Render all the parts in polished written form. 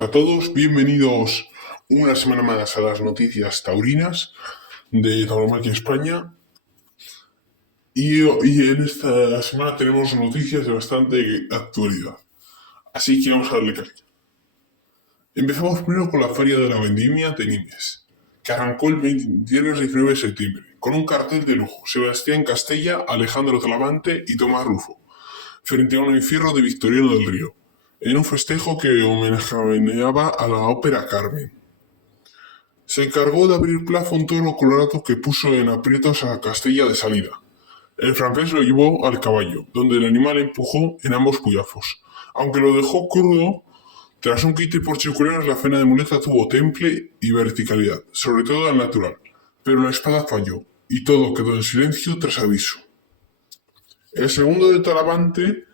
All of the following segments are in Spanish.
A todos, bienvenidos una semana más a las noticias taurinas de Tauromaquia España. Y en esta semana tenemos noticias de bastante actualidad. Así que vamos a darle caña. Empezamos primero con la Feria de la Vendimia de Nimes, que arrancó el viernes 19 de septiembre, con un cartel de lujo: Sebastián Castella, Alejandro Talavante y Tomás Rufo, frente a un encierro de Victoriano del Río, en un festejo que homenajeaba a la ópera Carmen. Se encargó de abrir plazo un toro colorado que puso en aprietos a Castella de salida. El francés lo llevó al caballo, donde el animal empujó en ambos puyafos. Aunque lo dejó crudo, tras un quite por chiculeros, la faena de muleta tuvo temple y verticalidad, sobre todo al natural, pero la espada falló, y todo quedó en silencio tras aviso. El segundo de Talavante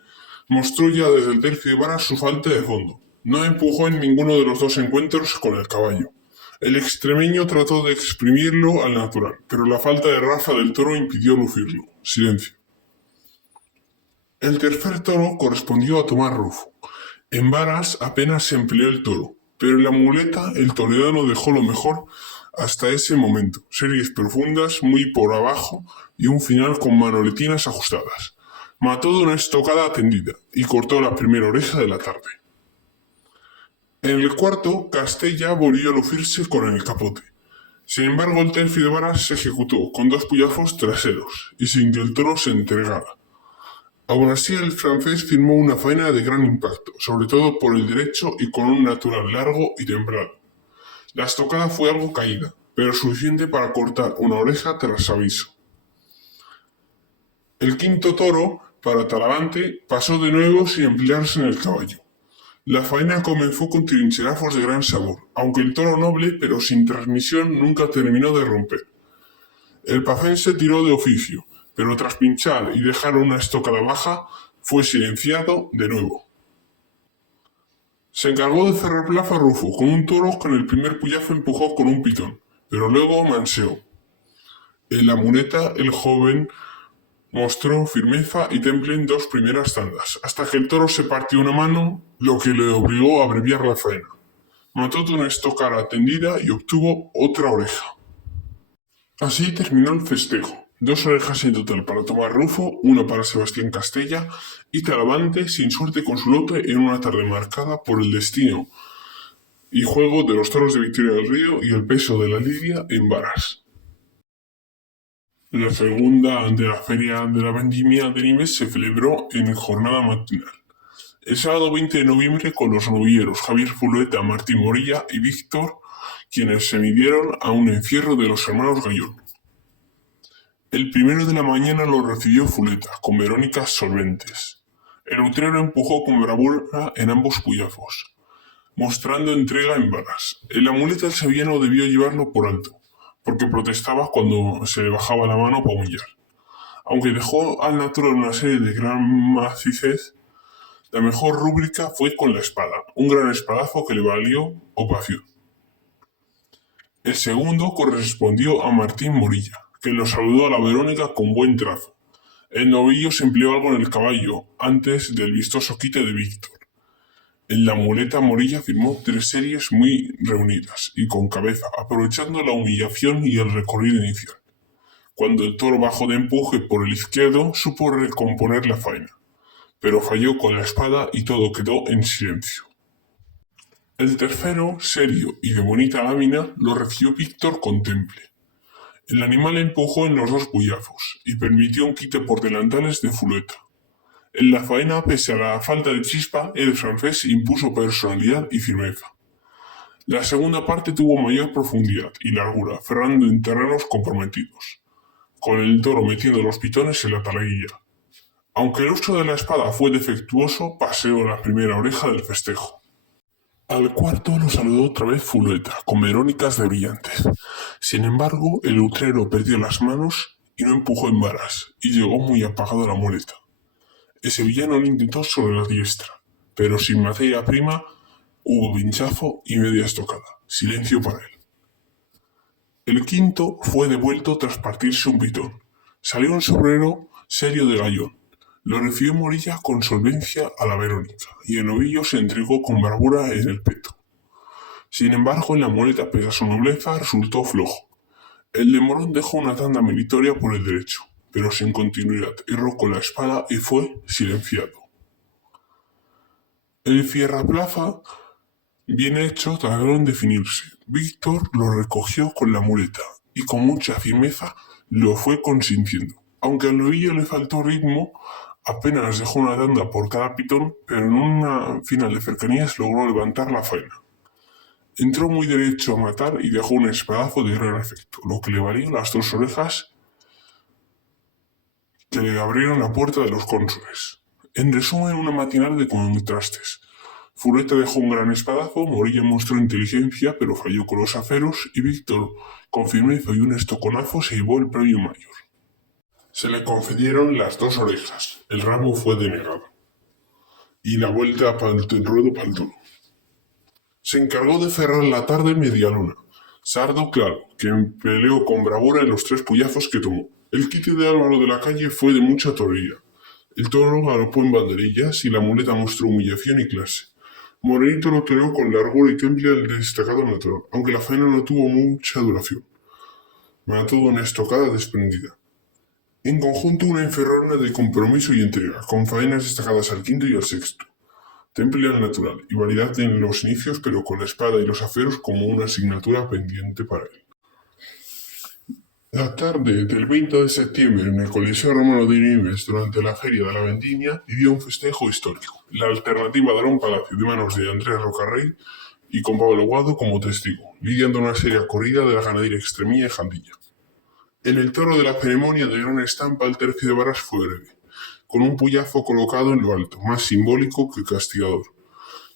mostró ya desde el tercio de varas su falta de fondo. No empujó en ninguno de los dos encuentros con el caballo. El extremeño trató de exprimirlo al natural, pero la falta de raza del toro impidió lucirlo. Silencio. El tercer toro correspondió a Tomás Rufo. En varas apenas se empleó el toro, pero en la muleta el toledano dejó lo mejor hasta ese momento: series profundas, muy por abajo y un final con manoletinas ajustadas. Mató de una estocada tendida y cortó la primera oreja de la tarde. En el cuarto, Castella volvió a lucirse con el capote. Sin embargo, el tercio de varas se ejecutó con dos puyafos traseros y sin que el toro se entregara. Aún así, el francés firmó una faena de gran impacto, sobre todo por el derecho y con un natural largo y templado. La estocada fue algo caída, pero suficiente para cortar una oreja tras aviso. El quinto toro, para Talavante, pasó de nuevo sin emplearse en el caballo. La faena comenzó con trincherazos de gran sabor, aunque el toro noble, pero sin transmisión, nunca terminó de romper. El pacense tiró de oficio, pero tras pinchar y dejar una estocada baja, fue silenciado de nuevo. Se encargó de cerrar plaza Rufo con un toro que en el primer puyazo empujó con un pitón, pero luego manseó. En la muleta, el joven mostró firmeza y temple en dos primeras tandas, hasta que el toro se partió una mano, lo que le obligó a abreviar la faena. Mató de una estocada tendida y obtuvo otra oreja. Así terminó el festejo. Dos orejas en total para Tomás Rufo, una para Sebastián Castella y Talavante, sin suerte con su lote en una tarde marcada por el destino y juego de los toros de Victoria del Río y el peso de la lidia en varas. La segunda de la Feria de la Vendimia de Nimes se celebró en jornada matinal. El sábado 20 de noviembre, con los novilleros Javier Fuleta, Martín Morilla y Víctor, quienes se midieron a un encierro de los hermanos Gallón. El primero de la mañana lo recibió Fuleta, con Verónicas solventes. El utrero empujó con bravura en ambos puyafos, mostrando entrega en varas. En la muleta el sevillano debió llevarlo por alto, porque protestaba cuando se le bajaba la mano para humillar. Aunque dejó al natural una serie de gran maciez, la mejor rúbrica fue con la espada, un gran espadazo que le valió ovación. El segundo correspondió a Martín Morilla, que lo saludó a la Verónica con buen trazo. El novillo se empleó algo en el caballo, antes del vistoso quite de Víctor. En la muleta Morilla firmó 3 series muy reunidas y con cabeza, aprovechando la humillación y el recorrido inicial. Cuando el toro bajó de empuje por el izquierdo, supo recomponer la faena, pero falló con la espada y todo quedó en silencio. El tercero, serio y de bonita lámina, lo recibió Víctor con temple. El animal empujó en los dos puyafos y permitió un quite por delantales de Fuleta. En la faena, pese a la falta de chispa, el francés impuso personalidad y firmeza. La segunda parte tuvo mayor profundidad y largura, cerrando en terrenos comprometidos, con el toro metiendo los pitones en la talaguilla. Aunque el uso de la espada fue defectuoso, paseó la primera oreja del festejo. Al cuarto lo saludó otra vez Fuleta, con Verónicas de brillantes. Sin embargo, el utrero perdió las manos y no empujó en varas, y llegó muy apagado a la muleta. El sevillano lo intentó sobre la diestra, pero sin materia prima hubo pinchazo y media estocada. Silencio para él. El quinto fue devuelto tras partirse un pitón. Salió un sombrero serio de Gallón. Lo recibió Morilla con solvencia a la Verónica, y el novillo se entregó con bravura en el peto. Sin embargo, en la muleta, pese a su nobleza, resultó flojo. El de Morón dejó una tanda meritoria por el derecho, pero sin continuidad, erró con la espada y fue silenciado. El Fierraplaza, bien hecho, tardó en definirse. Víctor lo recogió con la muleta y con mucha firmeza lo fue consintiendo. Aunque al novillo le faltó ritmo, apenas dejó una tanda por cada pitón, pero en una final de cercanías logró levantar la faena. Entró muy derecho a matar y dejó un espadazo de gran efecto, lo que le valió las 2 orejas que le abrieron la puerta de los cónsules. En resumen, una matinal de contrastes. Fuleta dejó un gran espadazo, Morilla mostró inteligencia, pero falló con los aceros, y Víctor, con firmeza y un estoconazo, se llevó el premio mayor. Se le concedieron las 2 orejas, el ramo fue denegado, y la vuelta en ruedo para el toro. Se encargó de cerrar la tarde Medialuna. Sardo, claro, que peleó con bravura en los 3 puyazos que tomó. El quite de Álvaro de la Calle fue de mucha torería. El toro galopó en banderillas y la muleta mostró humillación y clase. Morenito lo toreó con largura y temple al destacado natural, aunque la faena no tuvo mucha duración. Mató de una estocada desprendida. En conjunto, una enferrona de compromiso y entrega, con faenas destacadas al quinto y al sexto. Temple al natural y variedad en los inicios, pero con la espada y los aceros como una asignatura pendiente para él. La tarde del 20 de septiembre en el Coliseo Romano de Nimes, durante la Feria de la Vendimia, vivió un festejo histórico. La alternativa de Arón Palacio de manos de Andrés Rocarrey y con Pablo Guado como testigo, lidiando una seria corrida de la ganadería extremilla y Jandilla. En el toro de la ceremonia de gran estampa, el tercio de varas fue breve, con un puyazo colocado en lo alto, más simbólico que castigador.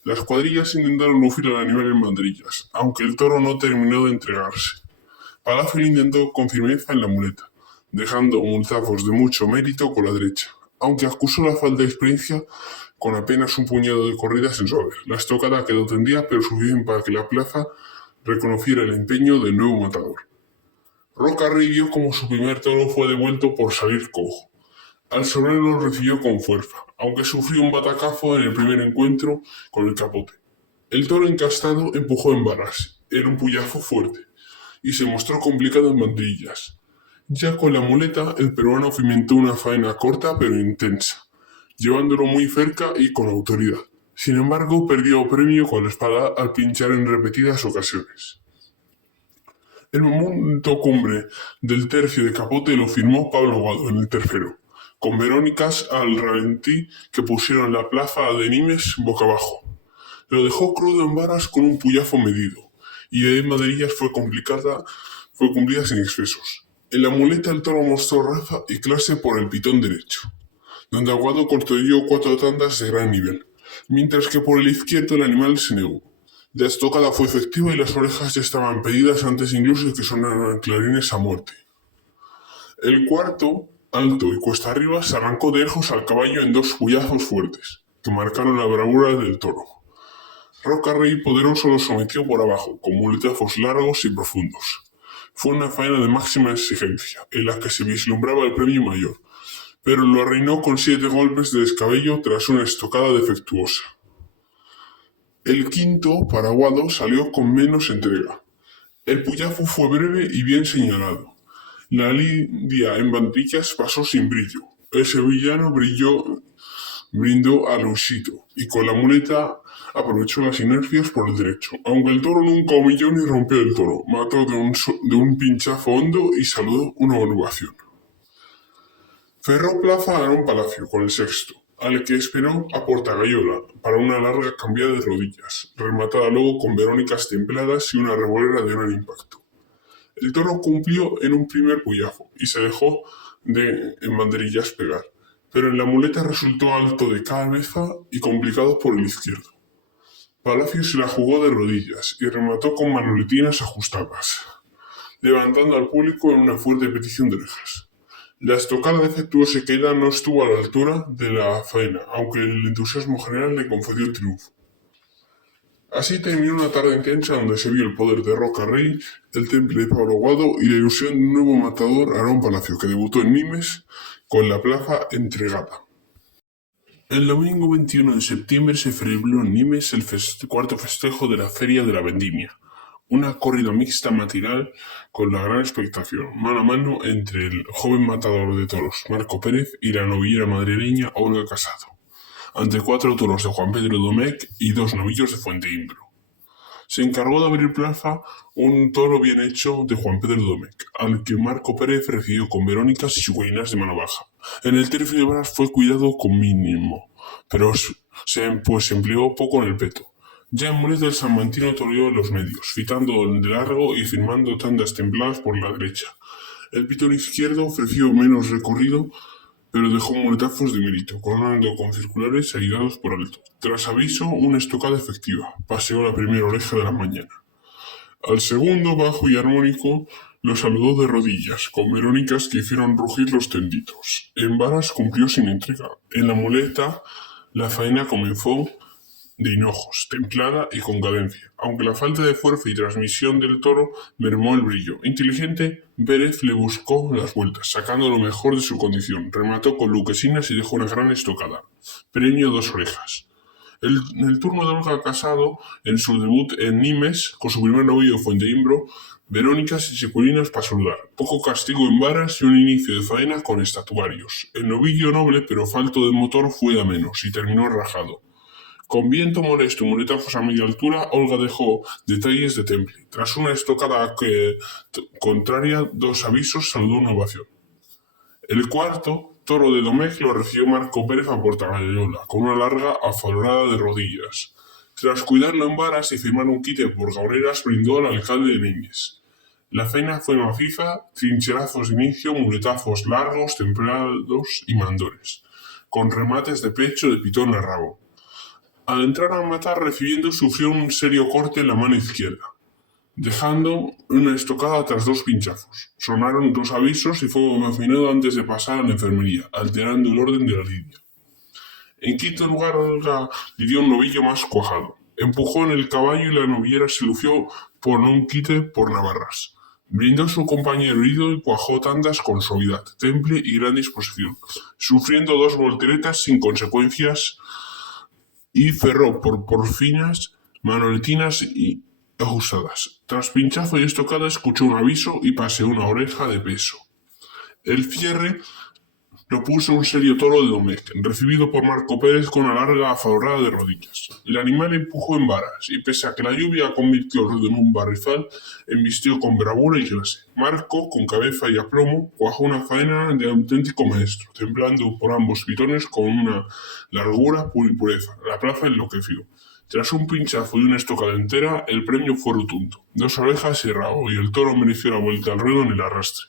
Las cuadrillas intentaron lucir al animal en banderillas, aunque el toro no terminó de entregarse. Palacio intentó con firmeza en la muleta, dejando multazos de mucho mérito con la derecha, aunque acusó la falta de experiencia con apenas un puñado de corridas en suave. La estocada quedó tendida, pero suficiente para que la plaza reconociera el empeño del nuevo matador. Rocarrey vio como su primer toro fue devuelto por salir cojo. Al sobrero lo recibió con fuerza, aunque sufrió un batacazo en el primer encuentro con el capote. El toro encastado empujó en varas, era un puyazo fuerte, y se mostró complicado en banderillas. Ya con la muleta, el peruano cimentó una faena corta pero intensa, llevándolo muy cerca y con autoridad. Sin embargo, perdió premio con la espada al pinchar en repetidas ocasiones. El momento cumbre del tercio de capote lo firmó Pablo Guado en el tercero, con Verónicas al ralentí que pusieron la plaza de Nimes boca abajo. Lo dejó crudo en varas con un puyazo medido, y de banderillas fue cumplida sin excesos. En la muleta el toro mostró raza y clase por el pitón derecho, donde Aguado construyó 4 tandas de gran nivel, mientras que por el izquierdo el animal se negó. La estocada fue efectiva y las orejas ya estaban pedidas antes incluso de que sonaran clarines a muerte. El cuarto, alto y cuesta arriba, se arrancó de lejos al caballo en 2 puyazos fuertes, que marcaron la bravura del toro. Rocarrey poderoso lo sometió por abajo, con muletazos largos y profundos. Fue una faena de máxima exigencia, en la que se vislumbraba el premio mayor, pero lo arruinó con 7 golpes de descabello tras una estocada defectuosa. El quinto, para Guado, salió con menos entrega. El puyazo fue breve y bien señalado. La lidia en banderillas pasó sin brillo. El sevillano brindó a Luisito, y con la muleta aprovechó las inercias por el derecho. Aunque el toro nunca humilló ni rompió el toro, mató de un pinchazo hondo y saludó una ovación. Cerró plaza a Arón Palacio con el sexto, al que esperó a Portagayola para una larga cambiada de rodillas, rematada luego con Verónicas templadas y una revolera de gran impacto. El toro cumplió en un primer puyazo y se dejó en banderillas pegar, pero en la muleta resultó alto de cabeza y complicado por el izquierdo. Palacio se la jugó de rodillas y remató con manoletinas ajustadas, levantando al público en una fuerte petición de orejas. La estocada defectuosa que no estuvo a la altura de la faena, aunque el entusiasmo general le concedió el triunfo. Así terminó una tarde intensa donde se vio el poder de Rocarrey, el temple de Pablo Guado y la ilusión de un nuevo matador, Arón Palacio, que debutó en Nimes con la plaza entregada. El domingo 21 de septiembre se celebró en Nimes el cuarto festejo de la Feria de la Vendimia, una corrida mixta matinal con la gran expectación, mano a mano entre el joven matador de toros, Marco Pérez, y la novillera madrileña Olga Casado, ante 4 toros de Juan Pedro Domecq y 2 novillos de Fuenteimbro. Se encargó de abrir plaza un toro bien hecho de Juan Pedro Domecq, al que Marco Pérez recibió con verónicas y chicuelinas de mano baja. En el tercio de varas fue cuidado con mínimo, pero se empleó poco en el peto. Ya en Mulet del Salmantino toreó en los medios, fitando de largo y firmando tandas templadas por la derecha. El pitón izquierdo ofreció menos recorrido, pero dejó muletazos de mérito, coronando con circulares ayudados por alto. Tras aviso, una estocada efectiva. Paseó la primera oreja de la mañana. Al segundo, bajo y armónico, lo saludó de rodillas, con verónicas que hicieron rugir los tendidos. En varas cumplió sin entrega. En la muleta, la faena comenzó de hinojos, templada y con cadencia. Aunque la falta de fuerza y transmisión del toro mermó el brillo. Inteligente, Pérez le buscó las vueltas, sacando lo mejor de su condición. Remató con luquesinas y dejó una gran estocada. Premio 2 orejas. En el turno de Olga Casado, en su debut en Nimes, con su primer novillo Fuenteimbro, verónicas y chicuelinas para saludar. Poco castigo en varas y un inicio de faena con estatuarios. El novillo noble, pero falto de motor, fue a menos y terminó rajado. Con viento molesto y muletazos a media altura, Olga dejó detalles de temple. Tras una estocada contraria, 2 avisos, saludó una ovación. El cuarto, toro de Domecq, lo recibió Marco Pérez a Portagayola, con una larga afalorada de rodillas. Tras cuidarlo en varas y firmar un quite por gauneras, brindó al alcalde de Nimes. La faena fue maciza, trincherazos de inicio, muletazos largos, templados y mandores, con remates de pecho de pitón a rabo. Al entrar a matar, sufrió un serio corte en la mano izquierda, dejando una estocada tras 2 pinchazos. Sonaron 2 avisos y fue confinado antes de pasar a la enfermería, alterando el orden de la lidia. En quinto lugar, Olga le dio un novillo más cuajado. Empujó en el caballo y la novillera se lució por un quite por navarras. Brindó a su compañero herido y cuajó tandas con suavidad, temple y gran disposición, sufriendo 2 volteretas sin consecuencias, y cerró por porfinas, manoletinas y ajustadas. Tras pinchazo y estocada, escuchó un aviso y paseó una oreja de peso. El cierre lo puso un serio toro de Domecq, recibido por Marco Pérez con una larga afalorada de rodillas. El animal empujó en varas, y pese a que la lluvia convirtió el ruedo en un barrizal, embistió con bravura y clase. Marco, con cabeza y aplomo, cuajó una faena de auténtico maestro, temblando por ambos pitones con una largura y pureza. La plaza enloqueció. Tras un pinchazo y una estocada entera, el premio fue rotundo. 2 orejas y rabo, y el toro mereció la vuelta al ruedo en el arrastre.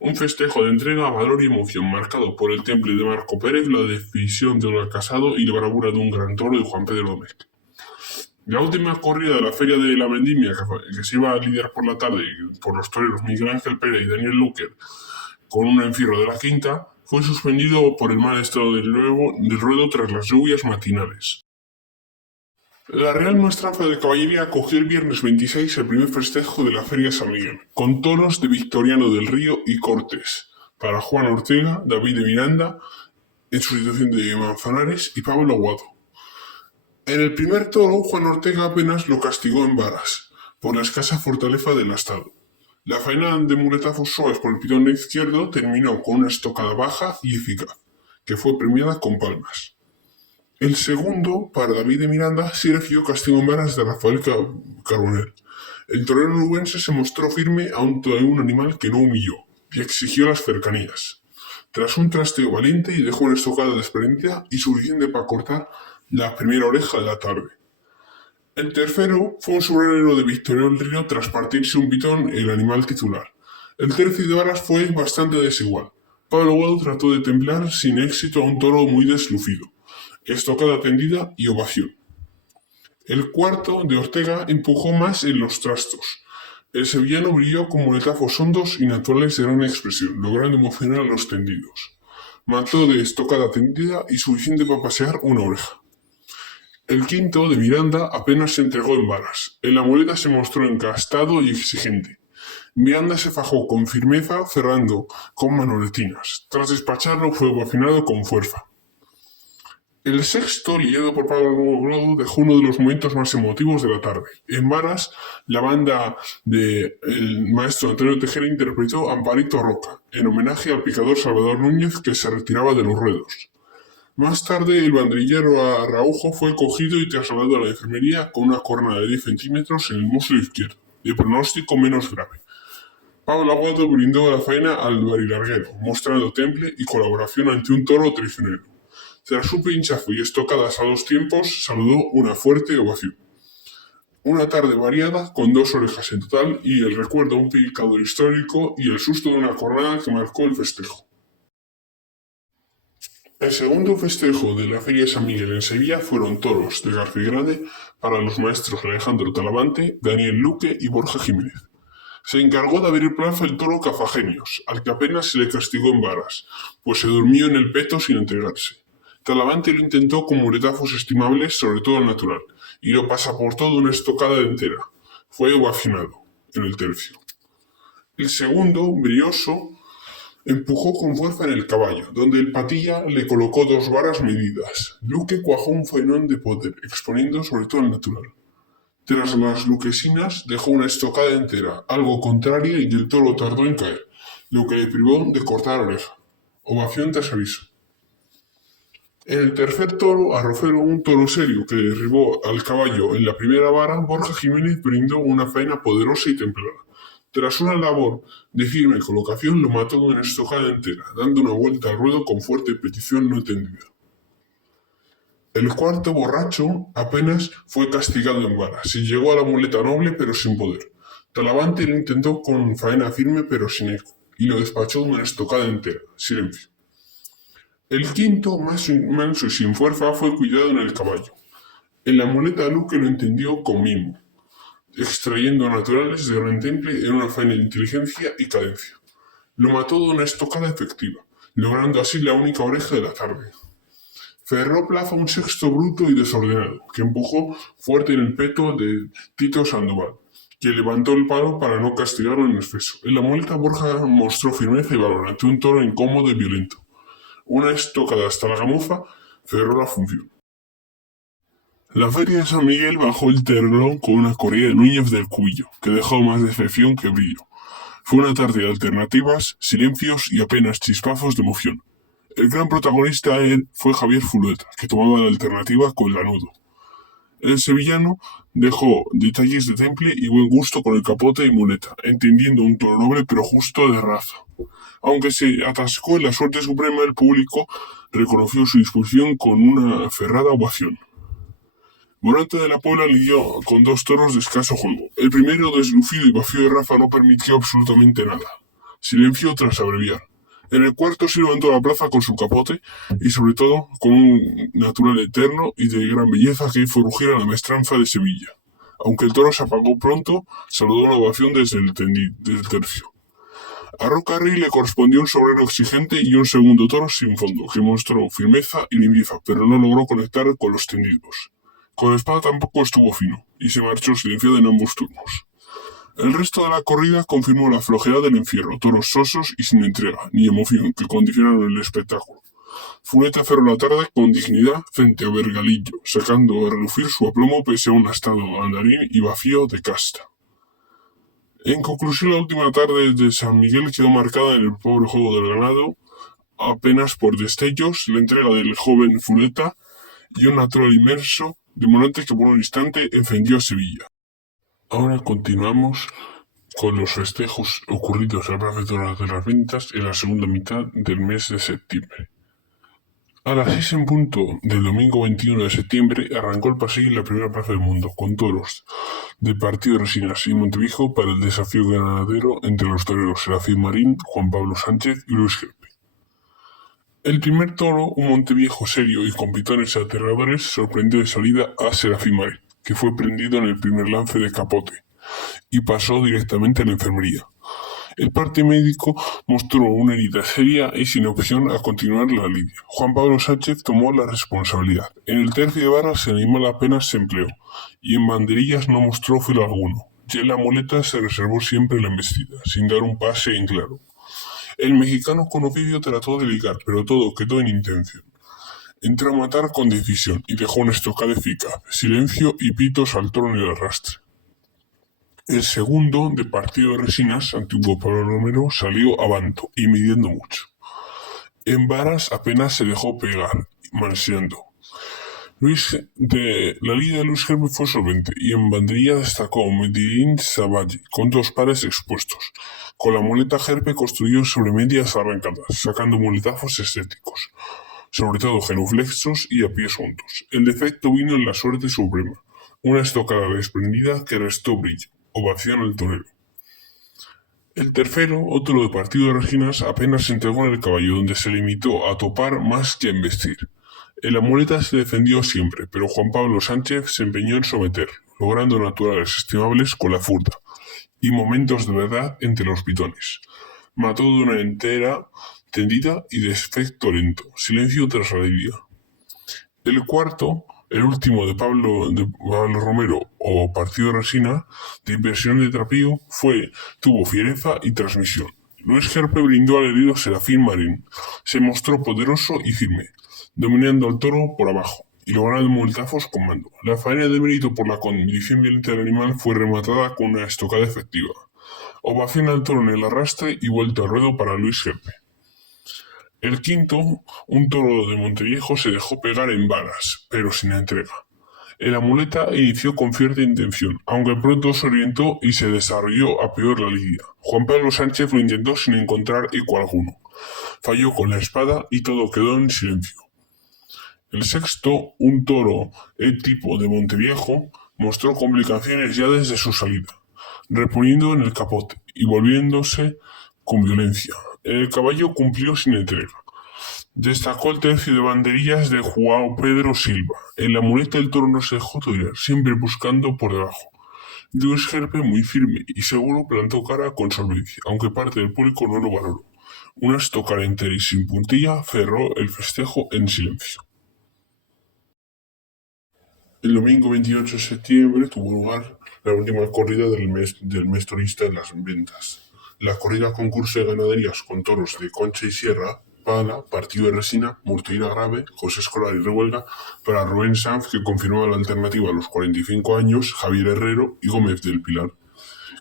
Un festejo de entrega, valor y emoción marcado por el temple de Marco Pérez, la decisión de Olga Casado y la bravura de un gran toro de Juan Pedro Domecq. La última corrida de la Feria de la Vendimia, que se iba a lidiar por la tarde por los toreros Miguel Ángel Pérez y Daniel Luque, con un enfierro de la quinta, fue suspendido por el mal estado del ruedo tras las lluvias matinales. La Real Maestranza de Caballería acogió el viernes 26 el primer festejo de la Feria San Miguel, con toros de Victoriano del Río y Cortés, para Juan Ortega, David de Miranda, en sustitución de Manzanares, y Pablo Aguado. En el primer toro, Juan Ortega apenas lo castigó en varas, por la escasa fortaleza del astado. La faena de muletazos suaves por el pitón izquierdo terminó con una estocada baja y eficaz, que fue premiada con palmas. El segundo, para David de Miranda, sí recibió castigo en varas de Rafael Carbonell. El torero nubense se mostró firme ante un animal que no humilló y exigió las cercanías. Tras un trasteo valiente, y dejó una estocada desprendida y suficiente para cortar la primera oreja de la tarde. El tercero fue un sombrerero de Victoriano del Río tras partirse un pitón el animal titular. El tercio de varas fue bastante desigual. Pablo Aguado trató de templar sin éxito a un toro muy deslucido. Estocada tendida y ovación. El cuarto, de Ortega, empujó más en los trastos. El sevillano brilló con muletazos hondos y naturales de gran expresión, logrando emocionar a los tendidos. Mató de estocada tendida y suficiente para pasear una oreja. El quinto, de Miranda, apenas se entregó en varas. En la muleta se mostró encastado y exigente. Miranda se fajó con firmeza, cerrando con manoletinas. Tras despacharlo, fue ovacionado con fuerza. El sexto, liderado por Pablo Grodo, dejó uno de los momentos más emotivos de la tarde. En varas, la banda del maestro Antonio Tejera interpretó Amparito Roca, en homenaje al picador Salvador Núñez que se retiraba de los ruedos. Más tarde, el banderillero Araujo fue cogido y trasladado a la enfermería con una cornada de 10 centímetros en el muslo izquierdo, de pronóstico menos grave. Pablo Aguado brindó la faena al barilarguero, mostrando temple y colaboración ante un toro traicionero. Tras su pinchazo y estocadas a 2 tiempos, saludó una fuerte ovación. Una tarde variada, con 2 orejas en total, y el recuerdo a un picador histórico y el susto de una cornada que marcó el festejo. El segundo festejo de la Feria de San Miguel en Sevilla fueron toros de García Grande para los maestros Alejandro Talavante, Daniel Luque y Borja Jiménez. Se encargó de abrir plaza el toro Cafagenios, al que apenas se le castigó en varas, pues se durmió en el peto sin entregarse. Talavante lo intentó con muletazos estimables, sobre todo al natural, y lo pasaportó de una estocada entera. Fue ovacionado en el tercio. El segundo, Brioso, empujó con fuerza en el caballo, donde el patilla le colocó 2 varas medidas. Luque cuajó un faenón de poder, exponiendo sobre todo el natural. Tras las luquesinas dejó una estocada entera, algo contraria, y el toro tardó en caer, lo que le privó de cortar oreja. Ovación tras aviso. En el tercer toro, Arrofero, un toro serio que derribó al caballo en la primera vara, Borja Jiménez brindó una faena poderosa y templada. Tras una labor de firme colocación, lo mató de una estocada entera, dando una vuelta al ruedo con fuerte petición no entendida. El cuarto, Borracho, apenas fue castigado en varas y llegó a la muleta noble pero sin poder. Talavante lo intentó con faena firme pero sin eco, y lo despachó de una estocada entera. Silencio. El quinto, más manso y sin fuerza, fue cuidado en el caballo. En la muleta Luque lo entendió con mimo, extrayendo naturales de gran temple en una faena de inteligencia y cadencia. Lo mató de una estocada efectiva, logrando así la única oreja de la tarde. Cerró plaza un sexto bruto y desordenado, que empujó fuerte en el peto de Tito Sandoval, que levantó el palo para no castigarlo en exceso. En la muleta Borja mostró firmeza y valor ante un toro incómodo y violento. Una estocada hasta la gamuza cerró la función. La feria de San Miguel bajó el terrón con una corrida de Núñez del Cubillo, que dejó más decepción que brillo. Fue una tarde de alternativas, silencios y apenas chispazos de emoción. El gran protagonista fue Javier Fuleta, que tomaba la alternativa con Lanudo. El sevillano dejó detalles de temple y buen gusto con el capote y muleta, entendiendo un toro noble pero justo de raza. Aunque se atascó en la suerte suprema, el público reconoció su disposición con una aferrada ovación. Morante de la Puebla lidió con 2 toros de escaso juego. El primero, deslucido y vacío de raza, no permitió absolutamente nada. Silencio tras abreviar. En el cuarto se levantó a la plaza con su capote y sobre todo con un natural eterno y de gran belleza que hizo rugir a la maestranza de Sevilla. Aunque el toro se apagó pronto, saludó una ovación desde el tercio. A Roca Rey le correspondió un sobrero exigente y un segundo toro sin fondo, que mostró firmeza y limpieza, pero no logró conectar con los tendidos. Con la espada tampoco estuvo fino, y se marchó silenciado en ambos turnos. El resto de la corrida confirmó la flojedad del encierro, toros sosos y sin entrega, ni emoción, que condicionaron el espectáculo. Fuleta cerró la tarde con dignidad frente a Vergalillo, sacando a relucir su aplomo pese a un astado andarín y vacío de casta. En conclusión, la última tarde de San Miguel quedó marcada en el pobre juego del ganado, apenas por destellos, la entrega del joven Fuleta y un natural inmerso de Morante que por un instante encendió a Sevilla. Ahora continuamos con los festejos ocurridos en la Plaza de Toros de las Ventas en la segunda mitad del mes de septiembre. A las 6 en punto del domingo 21 de septiembre arrancó el pasillo en la primera plaza del mundo, con toros de Partido de Resinas y Montevijo para el desafío ganadero entre los toreros Serafín Marín, Juan Pablo Sánchez y Luis Gelpe. El primer toro, un Monteviejo serio y con pitones aterradores, sorprendió de salida a Serafín Marín, que fue prendido en el primer lance de capote y pasó directamente a la enfermería. El parte médico mostró una herida seria y sin opción a continuar la lidia. Juan Pablo Sánchez tomó la responsabilidad. En el tercio de varas el animal apenas se empleó y en banderillas no mostró filo alguno. Y en la muleta se reservó siempre la embestida, sin dar un pase en claro. El mexicano con oficio trató de ligar, pero todo quedó en intención. Entró a matar con decisión y dejó una estocada eficaz, silencio y pitos al toro en el arrastre. El segundo, de partido de resinas, antiguo Pablo Romero, salió avante y midiendo mucho. En varas apenas se dejó pegar, manseando. La liga de Luis Gerpe fue solvente y en banderilla destacó Medellín Savalle con 2 pares expuestos. Con la muleta Gerpe construyó sobre medias arrancadas, sacando muletazos estéticos, sobre todo genuflexos y a pies juntos. El defecto vino en la suerte suprema, una estocada desprendida que restó brillo, ovación al torero. El tercero, otro de partido de Reginas, apenas se entregó en el caballo, donde se limitó a topar más que a embestir. El amuleta se defendió siempre, pero Juan Pablo Sánchez se empeñó en someter, logrando naturales estimables con la furta, y momentos de verdad entre los pitones. Mató de una entera tendida y de efecto lento, silencio tras la lidia. El cuarto, el último de Pablo Romero o Partido de Resina, de inversión de trapío, tuvo fiereza y transmisión. Luis Gerpe brindó al herido Serafín Marín. Se mostró poderoso y firme, dominando al toro por abajo y logrando multazos con mando. La faena de mérito por la condición violenta del animal fue rematada con una estocada efectiva. Ovación al toro en el arrastre y vuelta al ruedo para Luis Gerpe. El quinto, un toro de Monteviejo, se dejó pegar en varas, pero sin entrega. El amuleta inició con cierta intención, aunque pronto se orientó y se desarrolló a peor la lidia. Juan Pablo Sánchez lo intentó sin encontrar eco alguno. Falló con la espada y todo quedó en silencio. El sexto, un toro tipo de Monteviejo, mostró complicaciones ya desde su salida, reponiendo en el capote y volviéndose con violencia. El caballo cumplió sin entrega. Destacó el tercio de banderillas de João Pedro Silva. En la muleta el toro no se dejó torear, siempre buscando por debajo. Luis Gerpe, muy firme y seguro, plantó cara con solvencia, aunque parte del público no lo valoró. Una estocada entera y sin puntilla cerró el festejo en silencio. El domingo 28 de septiembre tuvo lugar la última corrida del mes torista en las ventas. La corrida concurso de ganaderías con toros de Concha y Sierra, Pala, Partido de Resina, Murteira Grave, José Escolar y Revuelga, para Rubén Sanz, que confirmaba la alternativa a los 45 años, Javier Herrero y Gómez del Pilar.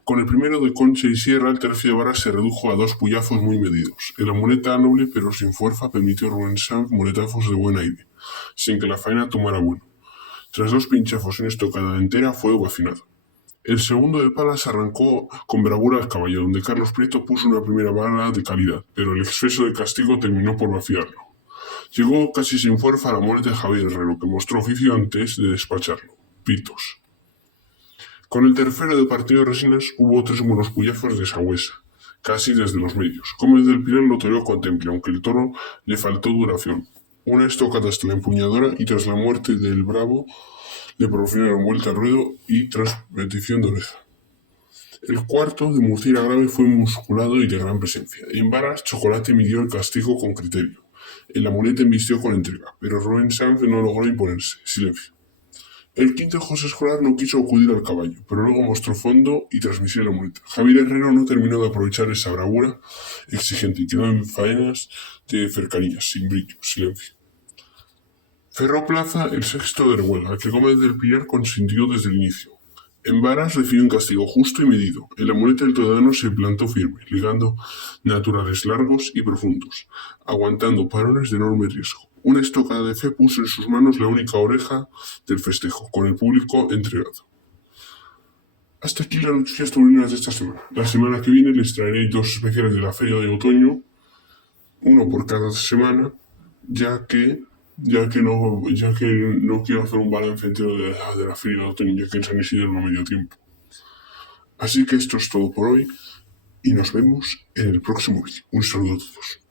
Con el primero de Concha y Sierra, el tercio de varas se redujo a 2 puyazos muy medidos. El muleta noble pero sin fuerza permitió a Rubén Sanz muletazos de buen aire, sin que la faena tomara bueno. Tras 2 pinchazos en estocada entera fue ovacionado. El segundo de Palas arrancó con bravura al caballo, donde Carlos Prieto puso una primera bala de calidad, pero el exceso de castigo terminó por vaciarlo. Llegó casi sin fuerza a la muerte de Javier Herrero, que mostró oficio antes de despacharlo. Pitos. Con el tercero de Partido de Resinas hubo 3 buenos puyazos de Sagüesa, casi desde los medios. Gómez del Pilar lo toreó con temple, aunque el toro le faltó duración. Una estocada hasta la empuñadora y tras la muerte del Bravo le propusieron vuelta al ruedo y tras petición de oreja. El cuarto, de Murteira Grave, fue musculado y de gran presencia. En varas, Chocolate midió el castigo con criterio. El amulete embistió con entrega, pero Rubén Sanz no logró imponerse. Silencio. El quinto, José Escolar, no quiso acudir al caballo, pero luego mostró fondo y transmisión la muleta. Javier Herrero no terminó de aprovechar esa bravura exigente y quedó en faenas de cercanías, sin brillo. Silencio. Cerró plaza el sexto de Revuelga, que Gómez del Pilar consintió desde el inicio. En varas recibió un castigo justo y medido. En la muleta el toledano se plantó firme, ligando naturales largos y profundos, aguantando parones de enorme riesgo. Una estocada de fe puso en sus manos la única oreja del festejo, con el público entregado. Hasta aquí las noticias taurinas de esta semana. La semana que viene les traeré 2 especiales de la feria de otoño, uno por cada semana, ya que no quiero hacer un balance entero de la feria de otoño, ya que en San Isidro no me dio tiempo. Así que esto es todo por hoy y nos vemos en el próximo vídeo. Un saludo a todos.